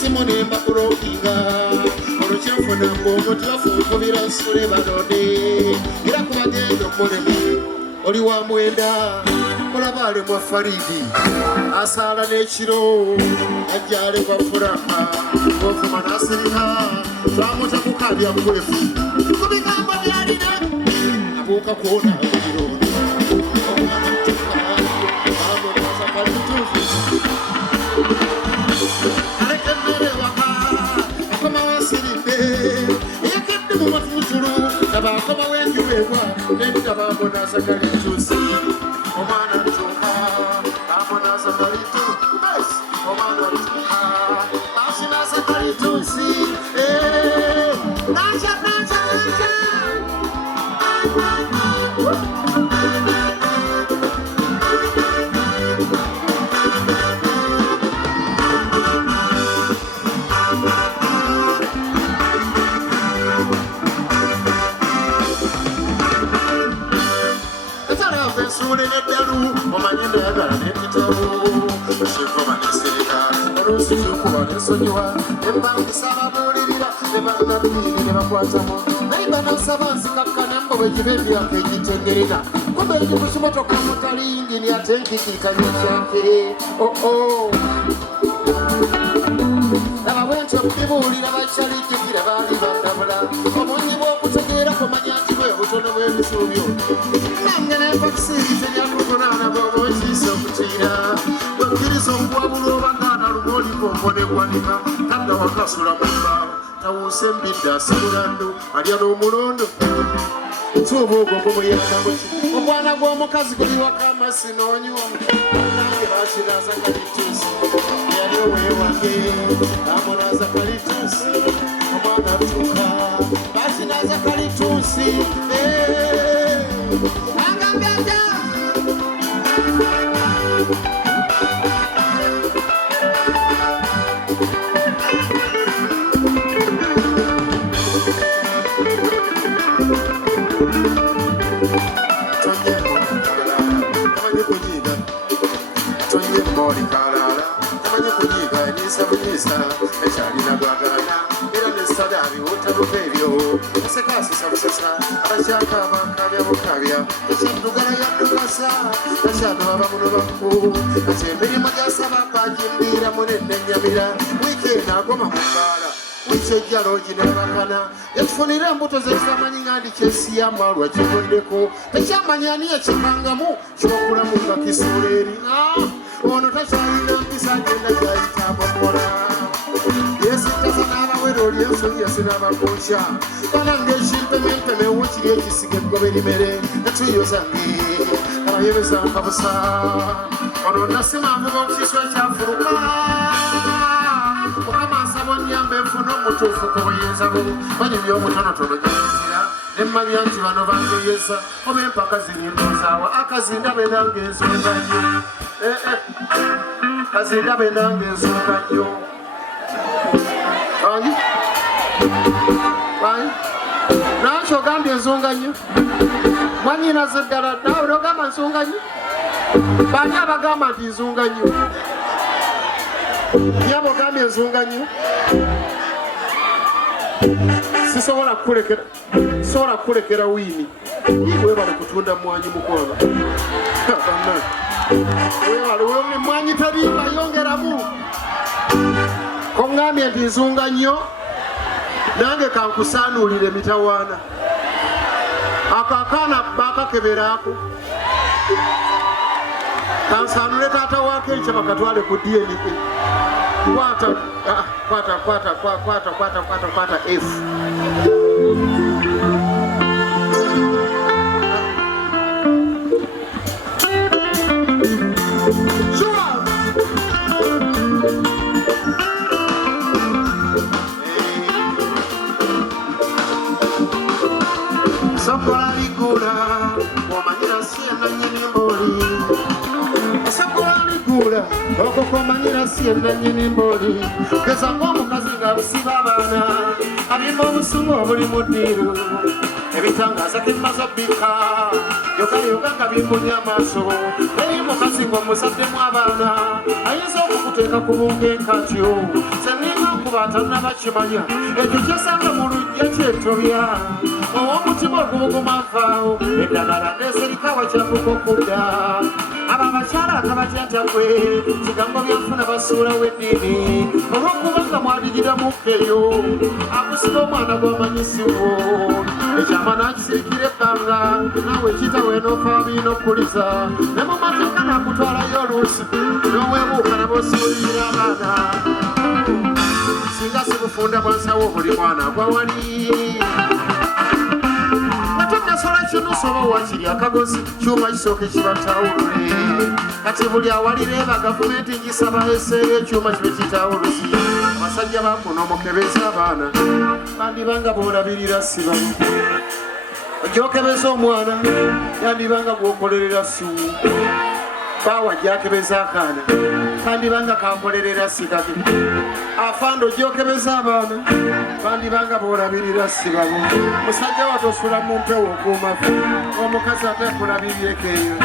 Simone Makurokinga, na mbongo tulafuukubira nsule banode era ku bagendo mulemu oli wa mwenda mulabale mwa Faridi asaala n'ekiro ajjale kwa furaha ofuma nasirika twamuta kukabya mwefu ku bigambo byalina abuuka kuona ebirondo Abakoma wenjuwewa nenda babona sakalitus omwana ntuka babona sakalitus bas omwana ntuka basina sakalitus nasha Sonyiwa embangisa babulirira nebanabirire nebakwatamu naye nasaba nzikakkana mbowe gibebya ekitengerera kumbe ekikushimotoka mutali ingini ate enkikikanya kyanke ababwentyo bibuulira bakyalijjukira baali bandabula obunyi bw'okutegeera kumanya nti bwe butono bw'ebisuubyo nange nempakusiiri teryakuvunaana bwoba wekiisa okukiira bwekkiriza okuwabula obagaana lumoli komponegwanika tadda wakasula mumba tawuuse mbidde asabulandu alya n'omulondo ntuuba ogwo gumuyambamuki omwana gw'omukazi guli waka amasi n'onywa nange bakiraza kalituusi yali owewange amunaza kalituusi omwana tuka bakiraza kalituusi angambyaja emirimu gyasabakajimbira munennenyamira wiikendi agoma mukaala wikyejjala oginebakana etufunire embuto zekifamanyi nga ndi kyesiyamaalwa kivuddeko tekyamanya ani ekimangamu kyokulamu nga kisuula eri ono takyalina mpisa agenda gyayitaabakola yesittaza n'abawere oli ensonyi yasinabakokya banange ekimpemempemewo kiri ekisiga eggobe limere etuyozange abayebezanga busa ono nasimanvuga omukiso ekyafuluka mukama nsaba onnyamba enfuna omutuufu ku buyinza banyi byomutonotono gyazira nemmanya nti bano bangeyeza oba empaka zirimbuzaawa akazindabe nange ensonga nnyo kazindabe nange ensonga nnyo nanki ogambye ensonga nnyo mwanyinaze ddala nawe nogamba nsonga nnyo bani abagamba nti nsonga nnyo yaba ogambye ensonga nnyo sisobola kukulekera wiini webale kutunda mwanyi mukwano webale mwanyi talimba yongeramu koŋŋambye nti nsonga nnyo nange kankusaanuulira emitawaana ako akaana bakakeberaako kansaanule taata waako enkya bakatwale ku DNA kwata F Sokola ligula, omanyira siena nyini mboli. Sokola ligula, okomanyira siena nyini mboli. Geza ng'omukazi nga busiba abaana, alina obusungu obuli mu ddiiro. Ebitangaza kimaze obbika, yoka nga bimbunya amaaso. Eri mukazi ng'omuzaddemu abaana, ayinza okukuteeka ku bunge nkatyo. Senninga kuba atannabakimanya ekyo kyesanga mu lujja kyetobya owomutima ogubuguma avaawo eddagala neserikawa kyambuka okudda abo abakyala akabatyatagwe kigambo byanfuna basuulawo eddiini olw'okubanga mwadigidamukkeyo akusiga omwana gw'amanyisiwo ekyama nakisirikira ebbanga naawe ekitawe n'ofaabiina okuliza ne mu mateeka nakutwalayo oluusi n'oweebuuka nab'osuulirira abaana singa sibufunda bwansawo buli mwana gwawali natondasola kinusoba wakiri akagozi kyuma kisooke kibatawulule kati buli awalireba gavumenti ngisaba eseeyo ekyuma kibe kitawulusi abasajja bakuno omukebeza abaana bandibanga boolabirira sibamu ogyokebeza omwana yandibanga gwokolerera siwu bawa jakebeza akaana kandibanga kakolerera sikake afando ogyokebeza abaana bandibanga boolabirira sibamu musajja watosula mu mpewo okumafu omukazi atekulabiryekeeyo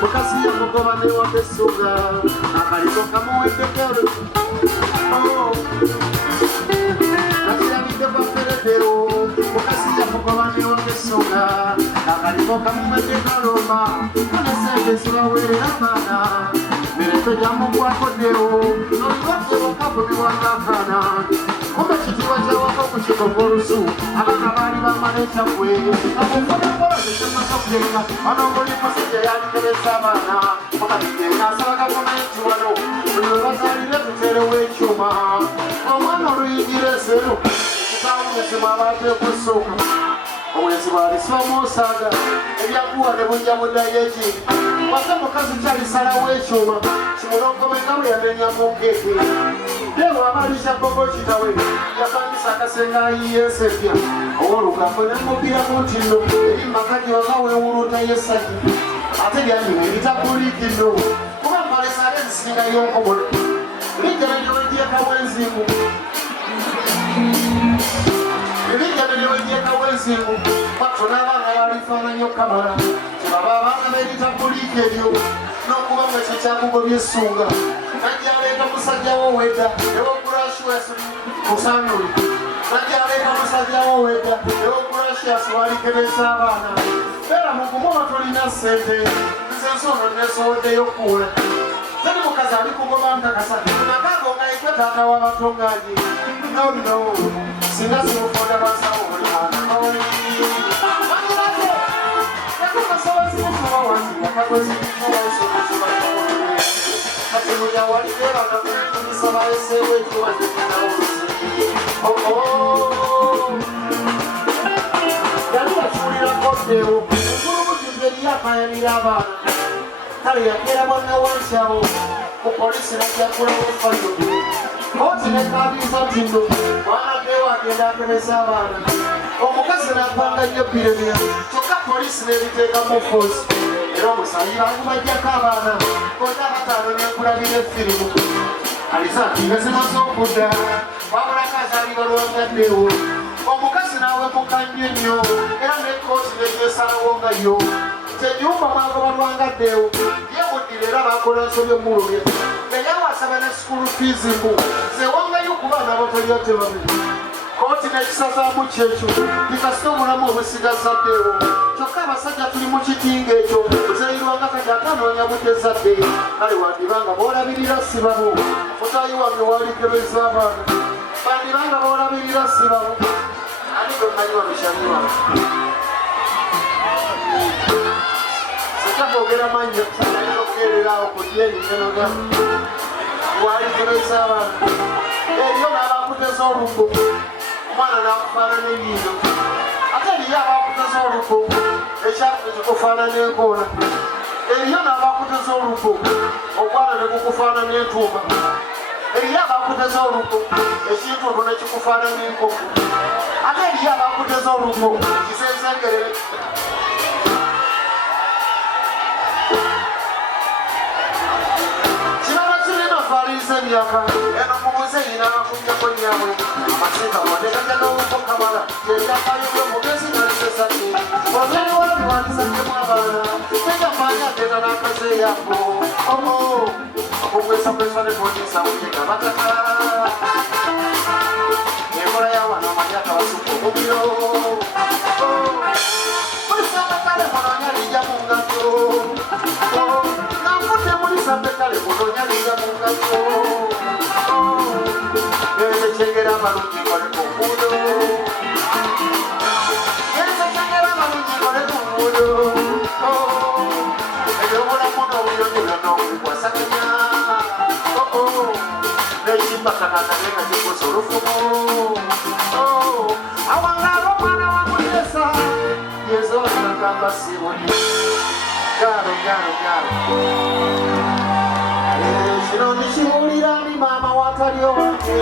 mukasi yamugoba newakesuga akaliko kamuwendekero nakirabidde kwaperedero mukasi yamugoba newakesuga akaliko kamuwendekalooma kunesente zibawerera abaana mireto gyamugwakodero nolibakebokabu biwangakana kumbe kitiwa kyawaka okukigonga olusu abaana baali bamanekyagwe amufonakolazekyamakakyenga ano buli musajja yalikebeza abaana mukatigenga asaba gavumenti wano buli webazaalire tuterewo ekyuma omwana oluyingira esero kitawumesimu abantu ekusooka omwezi bwalisibamuosaaga ebyakuwa ne bujja buddayo ekindi wase mukazi kyalisalawo ekyuma kimulongomenga bwe yamenyamu nkeeke lero abalisha bogo kitawe yapangisa akasenga ayiyesepya owolugambo nemugiramu nti nno eri makaji wagawewuluta yesaji ate lyandino eritakulikino kuba mbalesale ensinga y'onkobolo lijjana lyewejyekawenzimu elijjana lyewejyekawenzimu batona abaana balifaananyo kamala kyebaba abaana beritakulika eryo n'okuba nga ekyo kyakugobya essunga najjaleeta musajja wowedda ewokurashias musanuli najjaleeta musajja wowedda ewokurashias walikebeza abaana era mugumoba tolina ssente nze ensoono nesoboddeyo kuula teri mukazi ali kugoba nkakasa nagago nga ekwetaata wabatongaji nono singa simufonda basawo buli mwana yalibakyulirakoddewo ngulubujuzeriyakayanira abaana kale yakeera mwana wansyawo ku polisi najjakulawo efayo kooti nekabiriza nti nno mwana gewo agenda akebeza abaana omukazi napanga nnyo piremia kyokka polisi nebiteekamu foosi era omusayi bagubajjako abaana kota bataano nenkulabira efirimu aliza nti nezimaze okudda wabulako azaalibwa lwangaddewo omukazi nawemuka nnyo nnyo era nekooti negesalawo nga yo tenyumba mwagoba lwangaddewo yebuddira era bakola nsobyo mulumye naye wasaba ne sikulu fiizi mbu zewongayo ku baana abatolyatebabi kooti nekisazaamu kyekyo kikasita obulamu obusigazaddewo kyokka abasajja tuli mu kitinga ekyo zeyirwanga kati atanoonya butezadde kale wandibanga boolabirira sibamu mutayi wange walikebeza abaana bandibanga boolabirira sibamu ani gwe mmanyi wabikyaliwa sekyakwogera mannyo okugererawo kudyeninyenoga walikebeza abaana eriyo n'abakuteza oluggo omwana nakufaanana enyindo ate eriyo abakuteza oluggo ekyakuno kikufaanana enkoona eriyo n'abakuteza oluggo omwana nekukufaanana entuuma eriyo abakuteza oluggo ekintundu nekikufaanana enkoko ate eriyo abakuteza oluggo kisensengerere kiraba kirina faaliisa emyaka eno mubuze ina kunyako nyawe amateeka waneganya n'obukamala yeyakayo by'omugezi nalisesati olweri waliwalisajjemu abaana tegamaanya agenda n'akazeeyako omo okugwesakwesa ne kotisa muyega bataka enkola y'awana amanyaka basuka omubiro mulisamakale munonya lijja mu ngatto namudde mulisambekale munonya lijja mu ngatto ezekyengera amalungi kole ku nguudo ezekyengera amalungi kole ku nguudo ebyobulamu n'obuyonjo byonna obubikwasaganya nekimbakakanaye nga kikusa olufumu awangaala omwana wamuyesa yezoakagamba sibuni gyalo gyalo gyalo kino nikiwulira ni maama watali owange